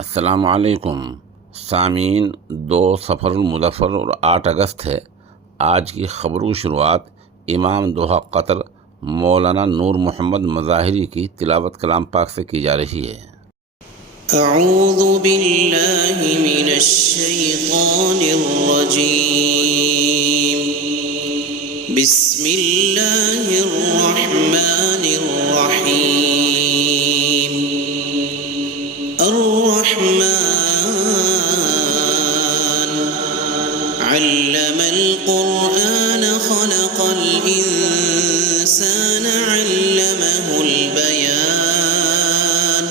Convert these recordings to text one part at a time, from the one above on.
अस्सलामुअलैकुम सामीन। 2 सफ़रुल-मुज़फ़्फ़र और 8 अगस्त है। आज की खबरों की शुरुआत इमाम दोहा कतर मौलाना नूर मोहम्मद मज़ाहिरी की तिलावत कलाम पाक से की जा रही है। अऊज़ु बिल्लाहि मिनश शैतानिर रजीम। बिस्मिल्लाहिर रहमानिर रहीम। अर्रहमान अल्लमल कुरआन खलक़ल इंसान अल्लमहुल बयान।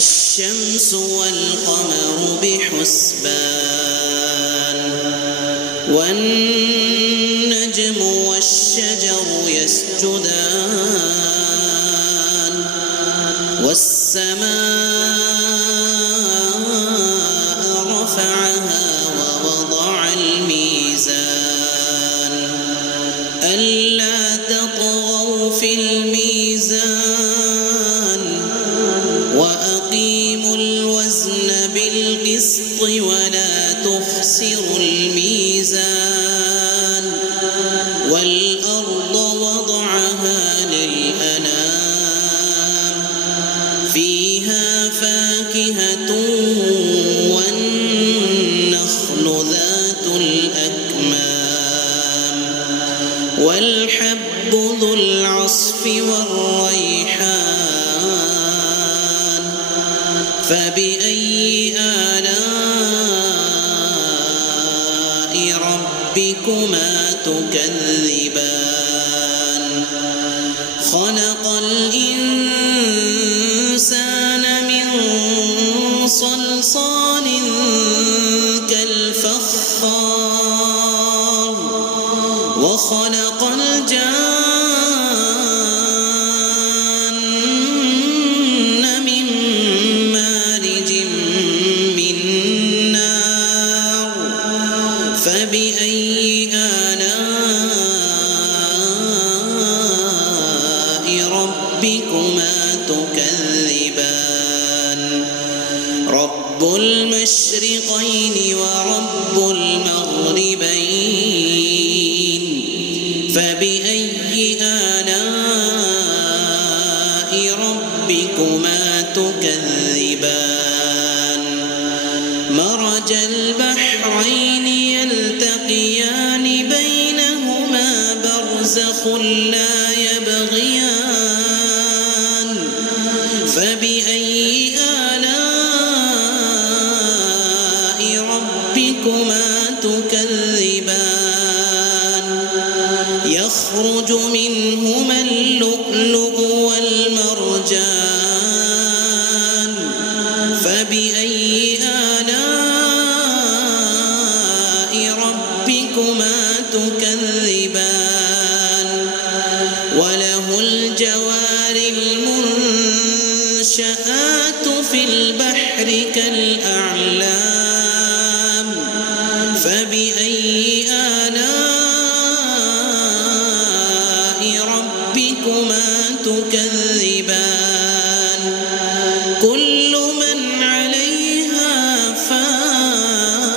अश्शम्सु वल क़मरु बिहुस्बान। वन्नज्मु वश्शजरु यस्जुदान। वस्समाअ रफ़अहा ववضअल मीज़ान। अल्ला तत्ग़ौ फ़िल मीज़ान वअक़ीमुल वज़न बिल्क़िस्ط वला तुख़सिरुल मीज़ान। वल्अर्ض वضعها للأنام فيها فاكهة والنخل ذات الأكمام والحب ذو العصف والريحان فبأي آلاء ربكما تكذبان خلق الإنسان من صلصال كالفخار وخلق الجان من مارج من نار فبأي آلاء ربكما تكذبان رب المشرقين ورب المغربين فبأي آلاء ربكما تكذبان مرج البحرين يلتقيان بينهما برزخ لا يبغيان فبأي آلاء ربكما تكذبان يخرج منهما اللؤلؤ والمرجان فبأي آلاء ربكما تكذبان وله الجوار المنشآت في البحر كالأعلام فبأي آلاء ربكما تكذبان كل من عليها فان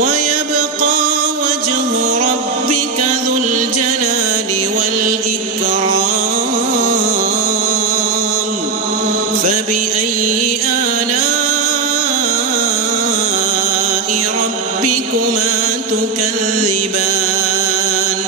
ويبقى وجه ربك ذو الجلال والإكرام فبأي آلاء ربكما تكذبان